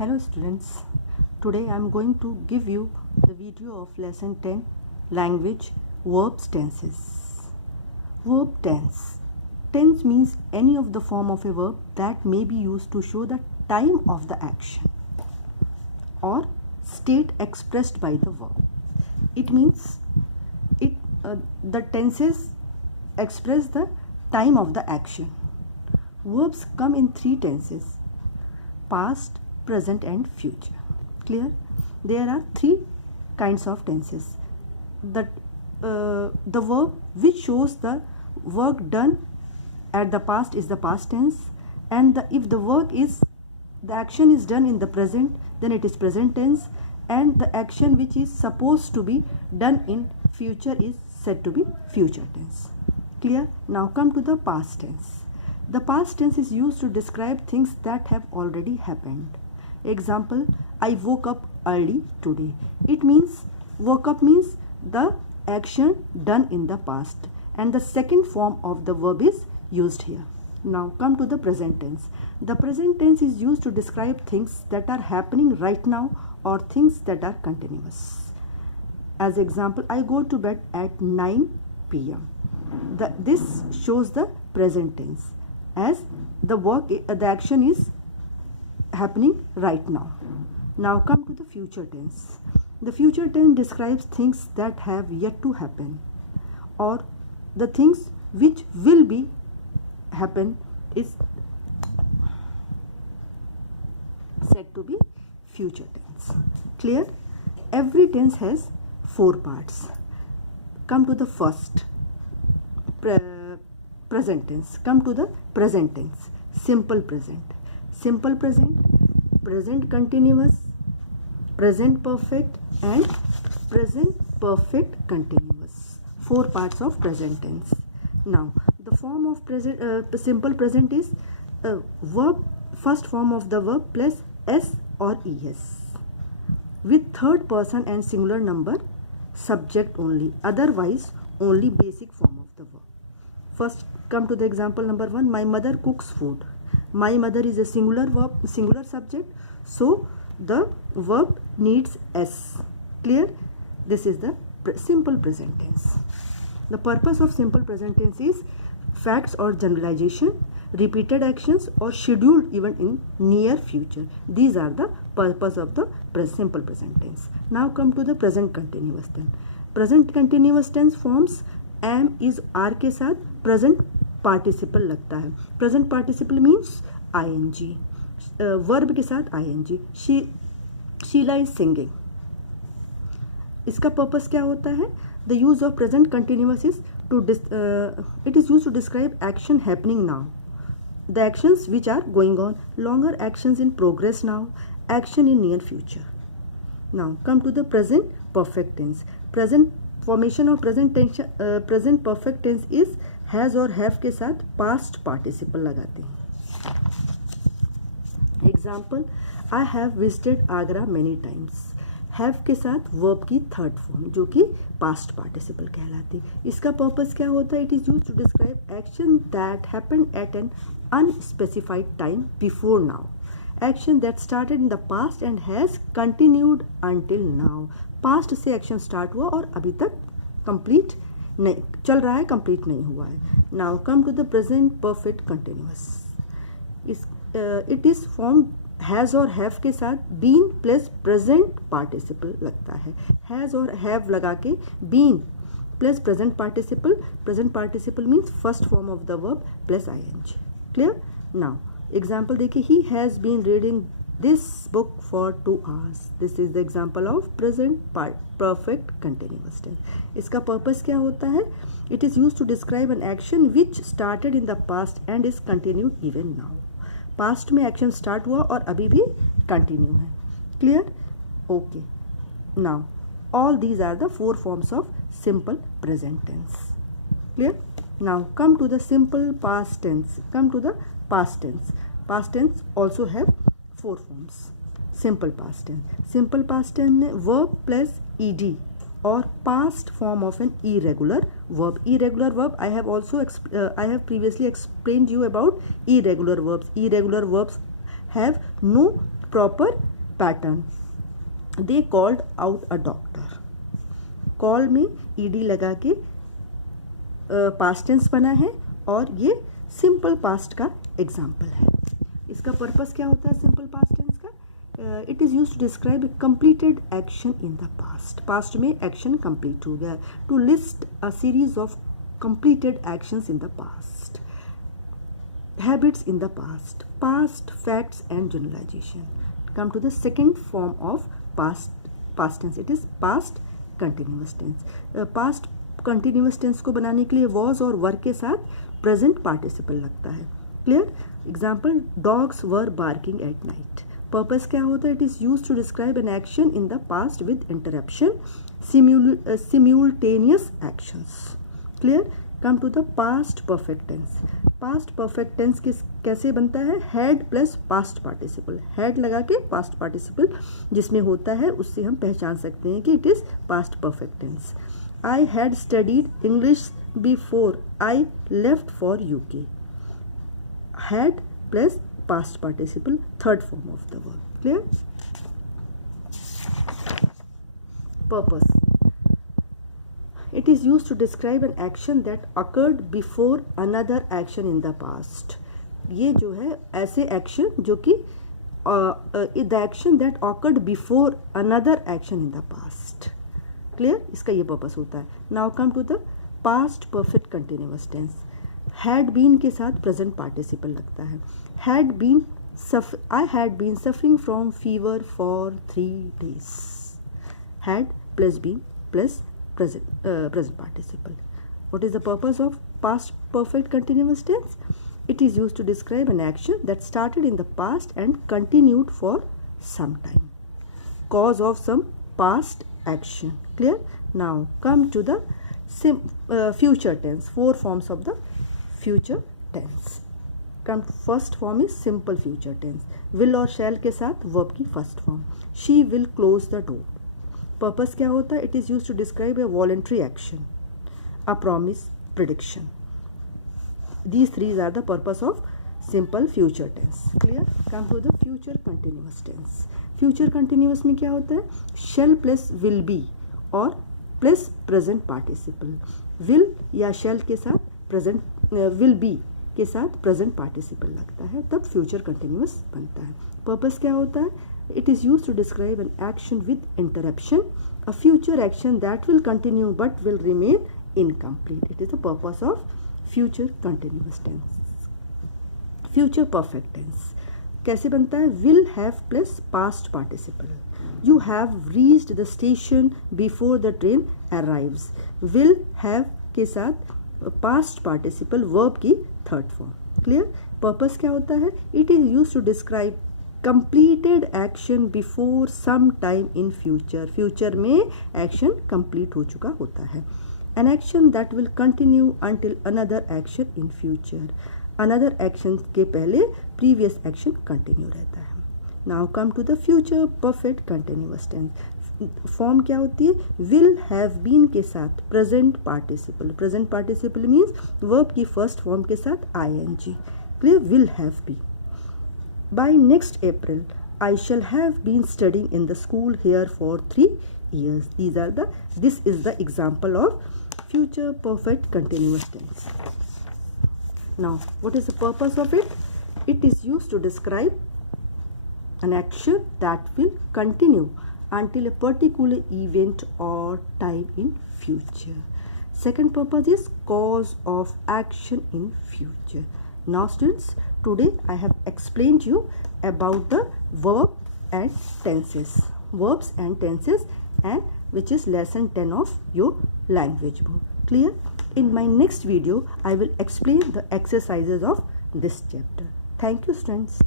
Hello students, today I am going to give you the video of lesson 10 language verbs tenses. Verb tense. Tense means any of the form of a verb that may be used to show the time of the action or state expressed by the verb. It means the tenses express the time of the action. Verbs come in three tenses: past, present and future. Clear? There are three kinds of tenses. The verb which shows the work done at the past is the past tense, and if the action is done in the present, then it is present tense, and the action which is supposed to be done in future is said to be future tense. Clear? Now come to the past tense. The past tense is used to describe things that have already happened. Example, I woke up early today. It means woke up means the action done in the past, and the second form of the verb is used here. Now come to the present tense. The present tense is used to describe things that are happening right now or things that are continuous. As example, I go to bed at 9 p.m. This shows the present tense, as the action is happening right now. Now come to the future tense. The future tense describes things that have yet to happen, or the things which will be happen is said to be future tense. Clear? Every tense has four parts. Come to the first, present tense. Come to the present tense. Simple present. Simple present, present continuous, present perfect and present perfect continuous. Four parts of present tense. Now the form of simple present is verb, first form of the verb plus s or es with third person and singular number subject only, otherwise only basic form of the verb. First come to the example number 1. My mother cooks food. My mother is a singular verb, singular subject, so the verb needs s. Clear? This is the simple present tense. The purpose of simple present tense is facts or generalization, repeated actions or scheduled event in near future. These are the purpose of the simple present tense. Now come to the present continuous tense. Present continuous tense forms am, is, are के साथ present participle लगता है. Present participle means ing. Verb के साथ ing. Sheila is singing. इसका purpose क्या होता है? The use of present continuous is it is used to describe action happening now, the actions which are going on, longer actions in progress now, action in near future. Now come to the present perfect tense. Present formation of present perfect tense is has और have के साथ past participle लगाते हैं. Example, I have visited Agra many times. Have के साथ verb की third form जो कि past participle कहलाती. इसका purpose क्या होता है? It is used to describe action that happened at an unspecified time before now. Action that started in the past and has continued until now. Past से action start हुआ और अभी तक complete नहीं चल रहा है, complete नहीं हुआ है. Now come to the present perfect continuous. It is formed has और हैव के साथ बीन प्लस प्रेजेंट पार्टिसिपल लगता है. हैज़ और हैव लगा के been plus present participle means first form of the verb plus ing. Clear? Now example देखिए, he has been reading this book for 2 hours. This is the example of present perfect continuous tense. इसका purpose क्या होता है? It is use to describe an action which started in the past and is continued even now. Past में action start हुआ और अभी भी continue है. Clear? Okay. Now all these are the 4 forms of simple present tense. Clear? Now come to the simple past tense. Come to the past tense. Past tense also have 4 forms. Simple past tense. Simple past tense में verb plus ed or past form of an irregular verb. Irregular verb, I have previously explained you about irregular verbs. Irregular verbs have no proper pattern. They called out a doctor. Call में ed लगा के past tense बना है और ये simple past का example है. इसका purpose क्या होता है simple past tense का? It is used to describe a completed action in the past. Past में action complete हो गया. To list a series of completed actions in the past. Habits in the past. Past facts and generalization. Come to the second form of past tense. It is past continuous tense. Past continuous tense को बनाने के लिए was और were के साथ present participle लगता है. Clear? Example, dogs were barking at night. Purpose क्या होता है? It is used to describe an action in the past with interruption, simultaneous actions. Clear? Come to the past perfect tense. Past perfect tense कैसे बनता है? Had plus past participle. Had लगा के past participle जिसमें होता है उससे हम पहचान सकते हैं कि it is past perfect tense. I had studied English before I left for UK. Had plus past participle, third form of the verb. Clear? Purpose. It is used to describe an action that occurred before another action in the past. ये जो है ऐसे action जो कि the action that occurred before another action in the past. Clear? इसका ये purpose होता है. Now come to the past perfect continuous tense. Had been के साथ present participle लगता है. I had been suffering from fever for 3 days. Had plus been plus present participle. What is the purpose of past perfect continuous tense? It is used to describe an action that started in the past and continued for some time. Cause of some past action. Clear? Now come to the future tense. 4 forms of the future tense. Come to first form is simple future tense. Will और shall के साथ verb की first form. She will close the door. Purpose क्या होता है? It is used to describe a voluntary action, a promise, prediction. These three are the purpose of simple future tense. Clear? Come to the future continuous tense. Future continuous में क्या होता है? Shall plus will be और plus present participle. Will या shall के साथ present will be के साथ present participle लगता है, तब future continuous बनता है. Purpose क्या होता है? It is used to describe an action with interruption, a future action that will continue but will remain incomplete. It is the purpose of future continuous tense. Future perfect tense कैसे बनता है? Will have plus past participle. You have reached the station before the train arrives. Will have के साथ past participle verb की third form. Clear? Purpose क्या होता है? It is used to describe completed action before some time in future. Future में action complete हो चुका होता है. An action that will continue until another action in future. Another action के पहले previous action continue रहता है. Now come to the future perfect continuous tense. Form क्या होती है? will have been के साथ present participle. Present participle means verb की first form के साथ ing. Clear? Will have been. By next April, I shall have been studying in the school here for 3 years. This is the example of future perfect continuous tense. Now, what is the purpose of it? It is used to describe an action that will continue until a particular event or time in future. Second purpose is cause of action in future. Now students, today I have explained you about the verb and tenses, verbs and tenses, and which is lesson 10 of your language book. Clear? In my next video, I will explain the exercises of this chapter. Thank you students.